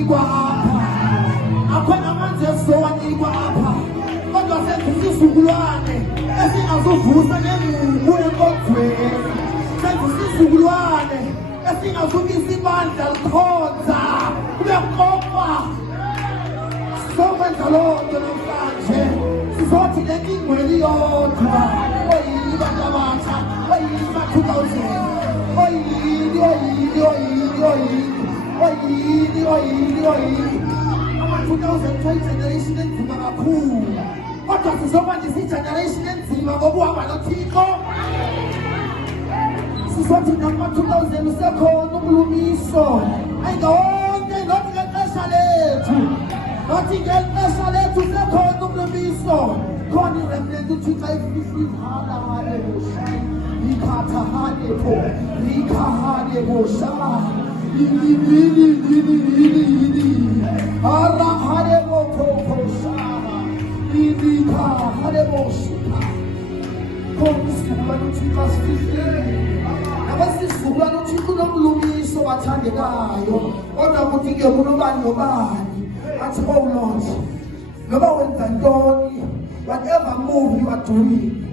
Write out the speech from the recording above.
anikwa apha akhona amanzi esizowanikwa apha kodwa senza isizukulwane esingazuvusa ngengubo enkonzweni senza isizukulwane esingazukisa ibandla likhonza kube mkopa sizokwenza loo nto namhlanje sizothi le ngingweli yodwa oyini bantu abatsha oyini ma-2000 oyini ama-2020 generation enzima kakhulu kodwa sizokwandisa igeneration enzima ngokuhamba nothixo sizothi nakuma-2000 usekhona umlumiso ayingawonke nothi ngexesha lethu nothi ngexesha lethu usekhona umlumiso khona iremnant uthixo ayifihlihala halebosha ikhatha halebo likhahalebosha arahalebophophoshaba ilikhahaleboshika khona isizukulwane uthixo asifihlile abasizukulwane uthixo unomlumiso wathandekayo kodwa kuthi-ke kunobani nobani athi oh Lord noba wenza ntoni whatever move you are doing